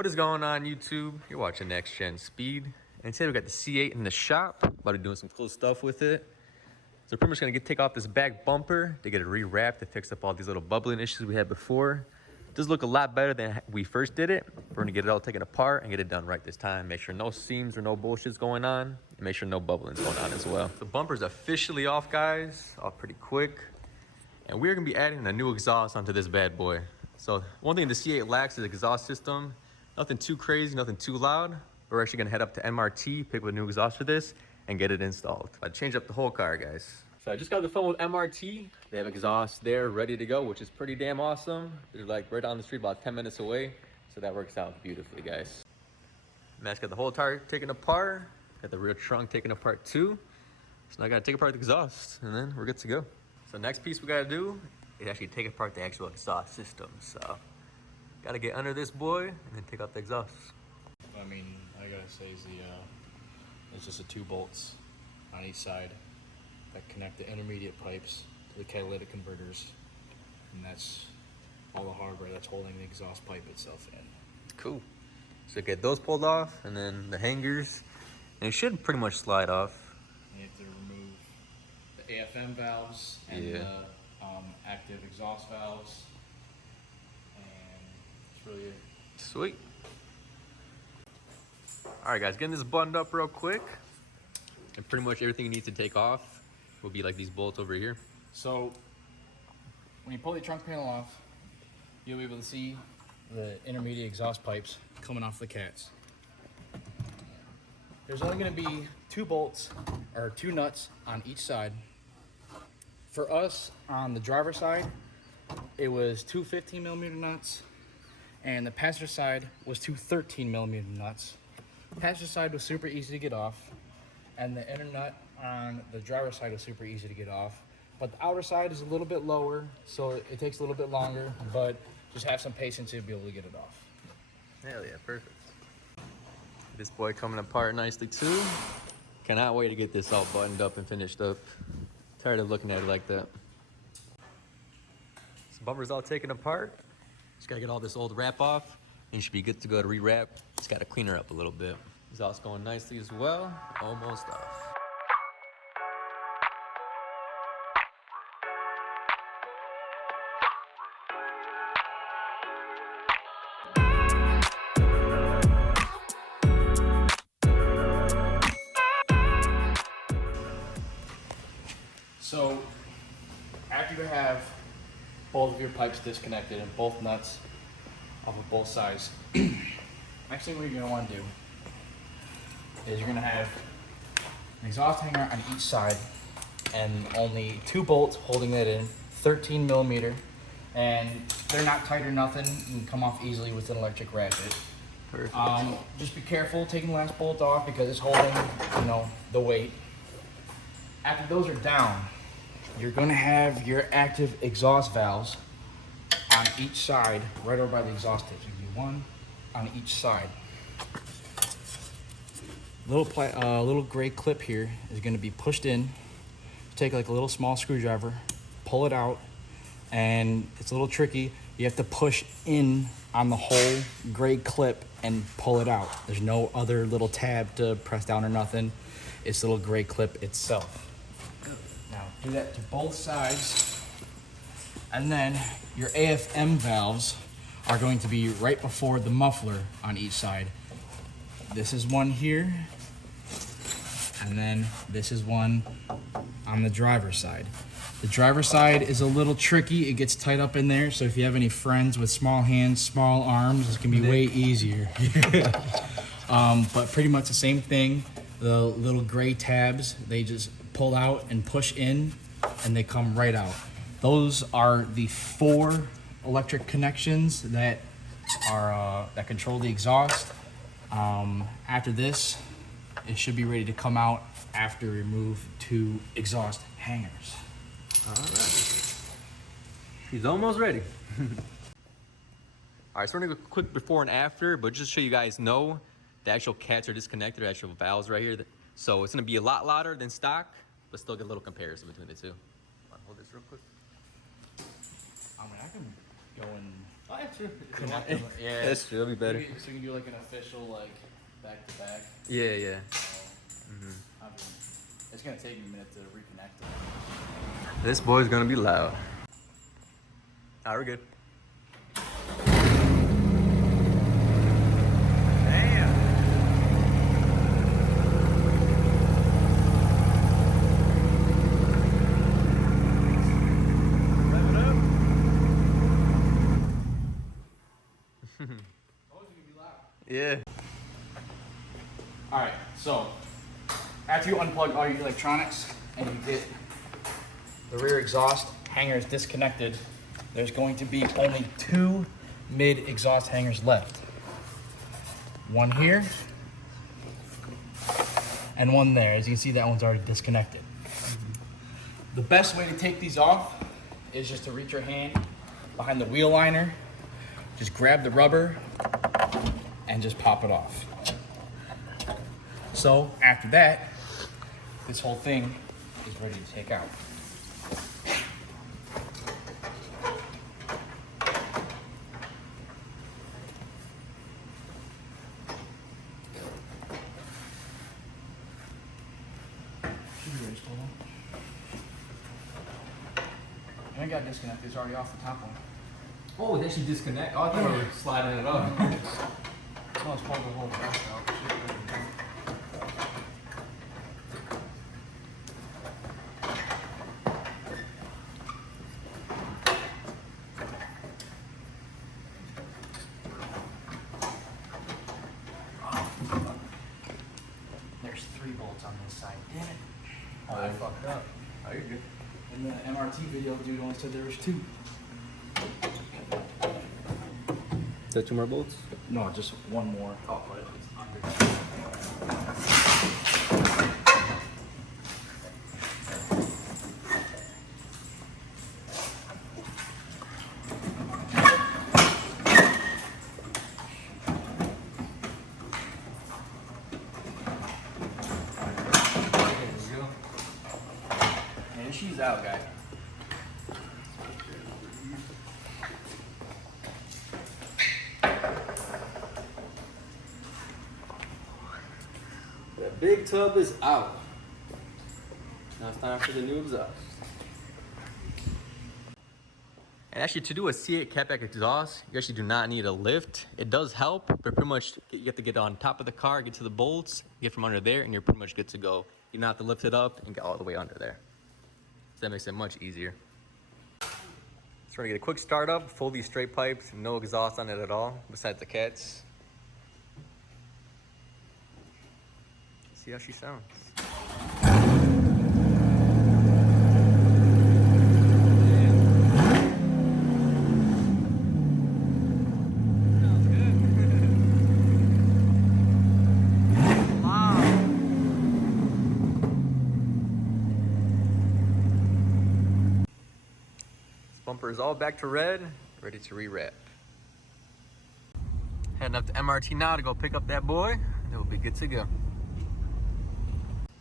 What is going on, YouTube? You're watching Next Gen Speed, and today we got the C8 in the shop. About to be doing some cool stuff with it. So we're pretty much gonna take off this back bumper to get it rewrapped to fix up all these little bubbling issues we had before. It does look a lot better than we first did it. We're gonna get it all taken apart and get it done right this time. Make sure no seams or no bullshit's going on, and make sure no bubbling's going on as well. The bumper's officially off, guys. Off pretty quick. And we're gonna be adding a new exhaust onto this bad boy. So one thing the C8 lacks is exhaust system. Nothing too crazy, nothing too loud. We're actually gonna head up to MRT, pick up a new exhaust for this, and get it installed. I changed up the whole car, guys. So I just got the phone with MRT. They have exhaust there ready to go, which is pretty damn awesome. They're like right down the street, about 10 minutes away. So that works out beautifully, guys. Matt's got the whole tire taken apart. Got the rear trunk taken apart too. So now I gotta take apart the exhaust and then we're good to go. So next piece we gotta do is actually take apart the actual exhaust system. So gotta get under this boy and then take out the exhaust. I mean, I gotta say is it's just the 2 bolts on each side that connect the intermediate pipes to the catalytic converters, and that's all the hardware that's holding the exhaust pipe itself in. Cool. So get those pulled off, and then the hangers, and it should pretty much slide off. You have to remove the AFM valves and the active exhaust valves, and that's really it. Sweet. All right, guys, getting this buttoned up real quick, and pretty much everything you need to take off will be like these bolts over here. So when you pull the trunk panel off, you'll be able to see the intermediate exhaust pipes coming off the cats. There's only going to be 2 bolts or 2 nuts on each side. For us on the driver's side, it was 2 15mm nuts, and the passenger side was 2 13mm nuts. Passenger side was super easy to get off, and the inner nut on the driver's side was super easy to get off. But the outer side is a little bit lower, so it takes a little bit longer, but just have some patience to be able to get it off. Hell yeah, perfect. This boy coming apart nicely too. Cannot wait to get this all buttoned up and finished up. Tired of looking at it like that. So bumper's all taken apart. Just gotta get all this old wrap off, and you should be good to go to rewrap. Just gotta clean her up a little bit. Exhaust going nicely as well. Almost off. So after you have both of your pipes disconnected and both nuts off of both sides, next thing what you're going to want to do is you're going to have an exhaust hanger on each side and only 2 bolts holding that in, 13mm, and they're not tight or nothing. You can come off easily with an electric ratchet. Perfect. Just be careful taking the last bolt off because it's holding, the weight. After those are down, you're going to have your active exhaust valves on each side, right over by the exhaust tips. There's going to be 1 on each side. Little gray clip here is going to be pushed in. Take like a little small screwdriver, pull it out, and it's a little tricky. You have to push in on the whole gray clip and pull it out. There's no other little tab to press down or nothing. It's the little gray clip itself. Now do that to both sides, and then your AFM valves are going to be right before the muffler on each side. This is one here, and then this is one on the driver's side. The driver's side is a little tricky. It gets tight up in there, so if you have any friends with small hands, small arms, it's gonna be way easier. But pretty much the same thing. The little gray tabs, they just pull out and push in, and they come right out. Those are the 4 electric connections that are that control the exhaust. After this, it should be ready to come out after we remove 2 exhaust hangers. All right. He's almost ready. All right, so we're gonna go quick before and after, but just so you guys know, the actual cats are disconnected, the actual valves right here. So it's gonna be a lot louder than stock, but still get a little comparison between the two. Hold this real quick. I mean, I can go in. I Connect them. Yeah. That's true. That'll be better. So you can do like an official like back to back. Yeah, yeah. It's gonna take me a minute to reconnect them. This boy's gonna be loud. Alright, we're good. Damn. Rev it up. Yeah. All right, so after you unplug all your electronics and you get the rear exhaust hangers disconnected, there's going to be only 2 mid exhaust hangers left. One here and one there. As you can see, that one's already disconnected. The best way to take these off is just to reach your hand behind the wheel liner, just grab the rubber and just pop it off. So after that, this whole thing is ready to take out. And it got disconnected, it's already off the top one. Oh, they should disconnect. Oh, I thought we were sliding it up. No, it's pulled the whole back out. There's 3 bolts on this side. Damn it. Oh, I fucked up. Oh, you're good. In the MRT video, dude only said there was 2. Is that 2 more bolts? No, just one more. Oh, but it's under. And she's out, guys. The big tub is out. Now it's time for the new exhaust. And actually, to do a C8 catback exhaust, you actually do not need a lift. It does help, but pretty much you have to get on top of the car, get to the bolts, get from under there, and you're pretty much good to go. You don't have to lift it up and get all the way under there. So that makes it much easier. So we're gonna get a quick start up, fold these straight pipes, no exhaust on it at all, besides the cats. See how she sounds. Bumper is all back to red, ready to rewrap. Heading up to MRT now to go pick up that boy, and it will be good to go.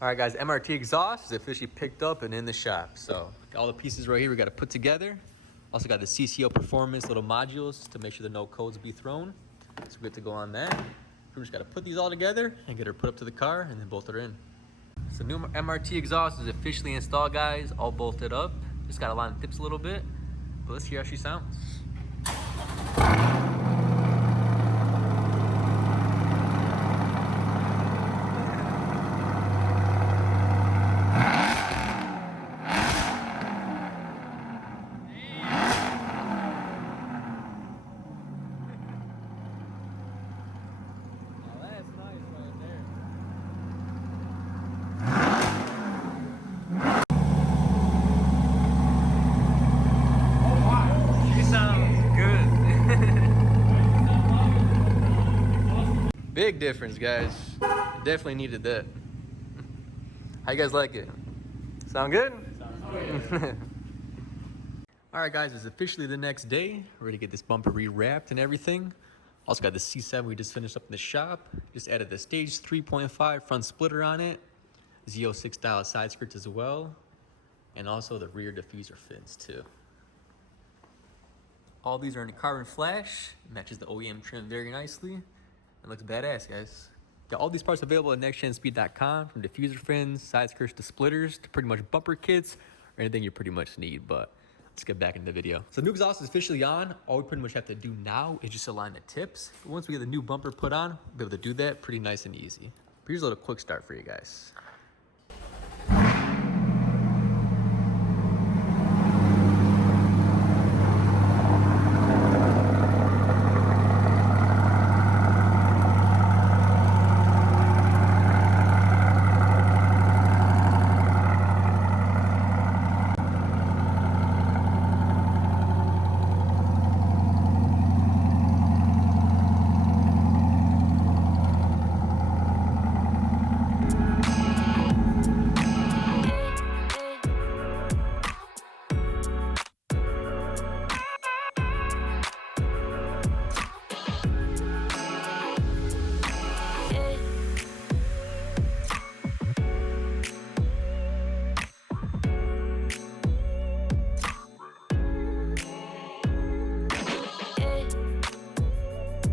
All right, guys, MRT exhaust is officially picked up and in the shop. So all the pieces right here we got to put together. Also got the CCO Performance little modules to make sure that no codes be thrown. So we're good to go on that. We just got to put these all together and get her put up to the car, and then both are in. So new MRT exhaust is officially installed, guys, all bolted up. Just got to line the tips a little bit. But let's hear how she sounds. Big difference, guys. Definitely needed that. How you guys like it? Sound good? Sounds good. All right, guys, it's officially the next day. We're ready to get this bumper rewrapped and everything. Also got the C7 we just finished up in the shop. Just added the stage 3.5 front splitter on it. Z06 style side skirts as well. And also the rear diffuser fins too. All these are in carbon flash. Matches the OEM trim very nicely. It looks badass, guys. Got all these parts available at nextgenspeed.com, from diffuser fins, side skirts to splitters, to pretty much bumper kits, or anything you pretty much need. But let's get back into the video. So new exhaust is officially on. All we pretty much have to do now is just align the tips. Once we get the new bumper put on, we'll be able to do that pretty nice and easy. But here's a little quick start for you guys.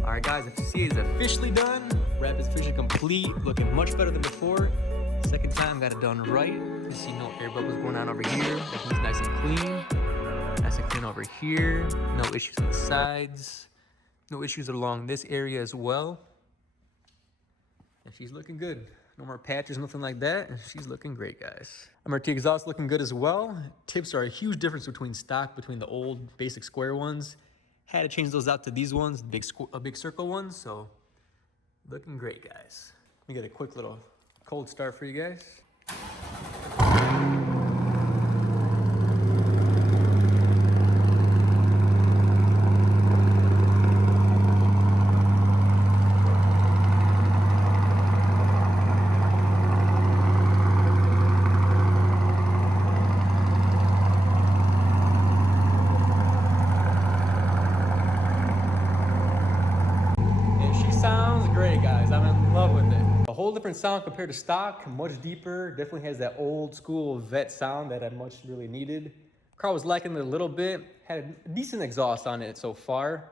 Alright guys, the C8 is officially done. Wrap is officially complete, looking much better than before. Second time got it done right. You see no air bubbles going on over here. Everything's nice and clean. Nice and clean over here. No issues on the sides. No issues along this area as well. And she's looking good. No more patches, nothing like that. And she's looking great, guys. MRT exhaust looking good as well. Tips are a huge difference between stock, between the old basic square ones. Had to change those out to these ones, big circle ones, so looking great, guys. Let me get a quick little cold start for you guys. Sounds great, guys. I'm in love with it. A whole different sound compared to stock, much deeper. Definitely has that old school vet sound that I much really needed. Car was lacking it a little bit. Had a decent exhaust on it so far.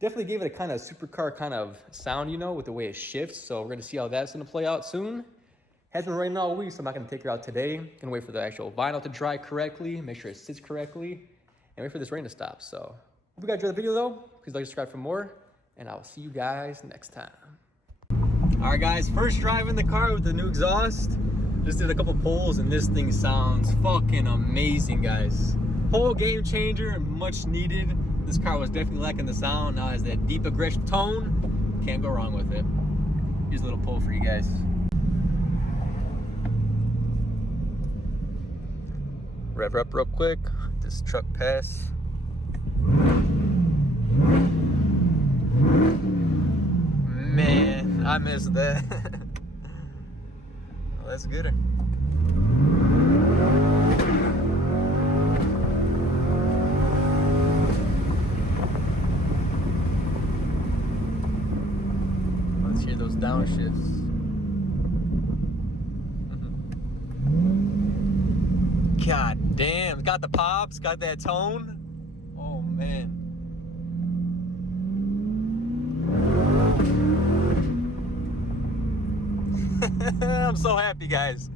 Definitely gave it a kind of supercar kind of sound, you know, with the way it shifts. So we're gonna see how that's gonna play out soon. Has been raining all week, so I'm not gonna take her out today. Gonna wait for the actual vinyl to dry correctly, make sure it sits correctly, and wait for this rain to stop. So hope you guys enjoyed the video though. Please like and subscribe for more, and I will see you guys next time. All right, guys, first drive in the car with the new exhaust. Just did a couple pulls, and this thing sounds fucking amazing, guys. Whole game changer, much needed. This car was definitely lacking the sound. Now it has that deep aggressive tone. Can't go wrong with it. Here's a little pull for you guys. Rev her up real quick. This truck pass. Man, I missed that. Well, that's good. Let's hear those downshifts. God damn, got the pops, got that tone. Oh man. I'm so happy, guys.